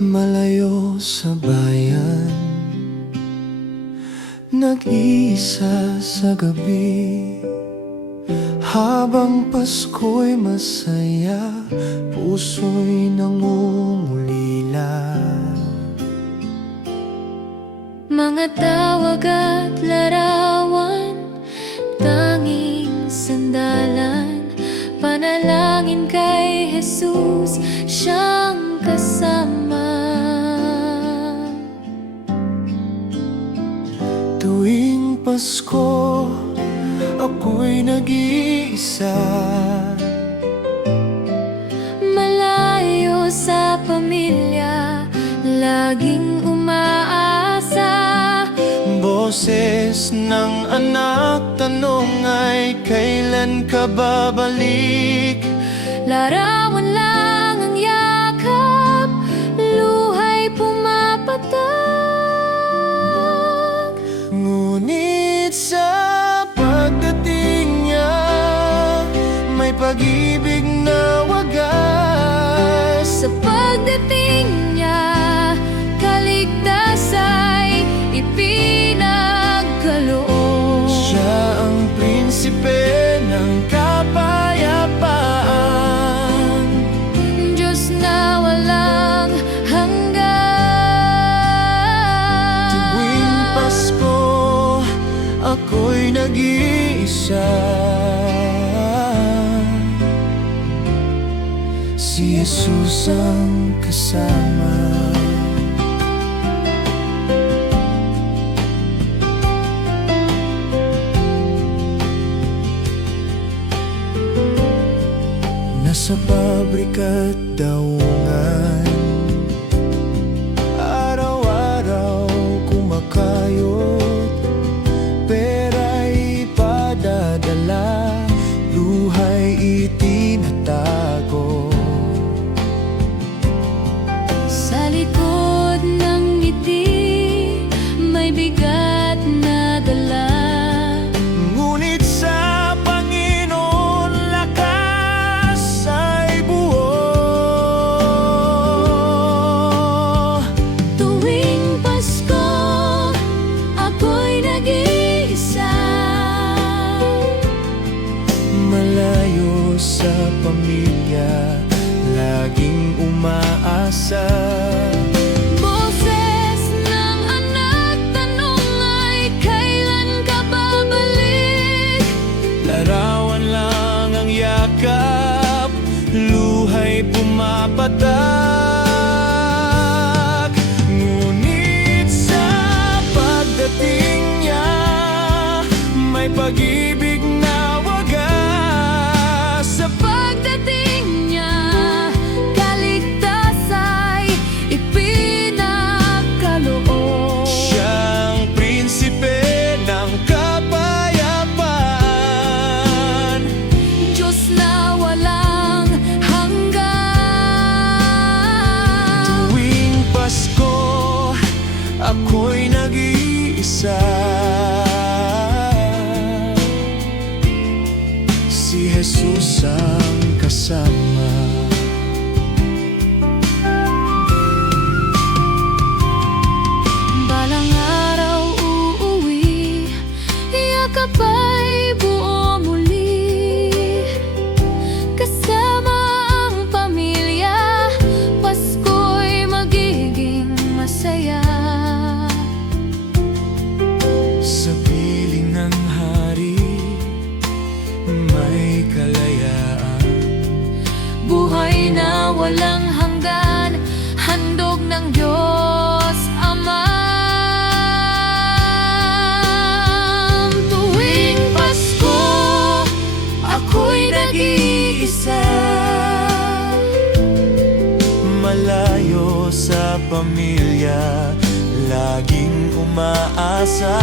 Malayo sa bayan. Nag-iisa sa gabi. Habang Pasko'y masaya Puso'y nangungulila. Mga tawag at larawan Tanging sandalan. Panalangin kay Jesus Tuwing Pasko Ako'y nag-iisa. Malayo sa pamilya Laging umaasa. Boses ng anak Tanong ay kailan ka babalik? Larawan lang ang yakap Luhay pumapatak Ngunit sa pagdating niya May pag-ibig nag-iisa Si Jesus ang kasama. Nasa pabrika at daungan May pumapatak Ngunit sa pagdating niya May pag-ibig Si Jesus ang kasama. Balang araw uuwi Yakap nag-iisa. Malayo sa pamilya Laging umaasa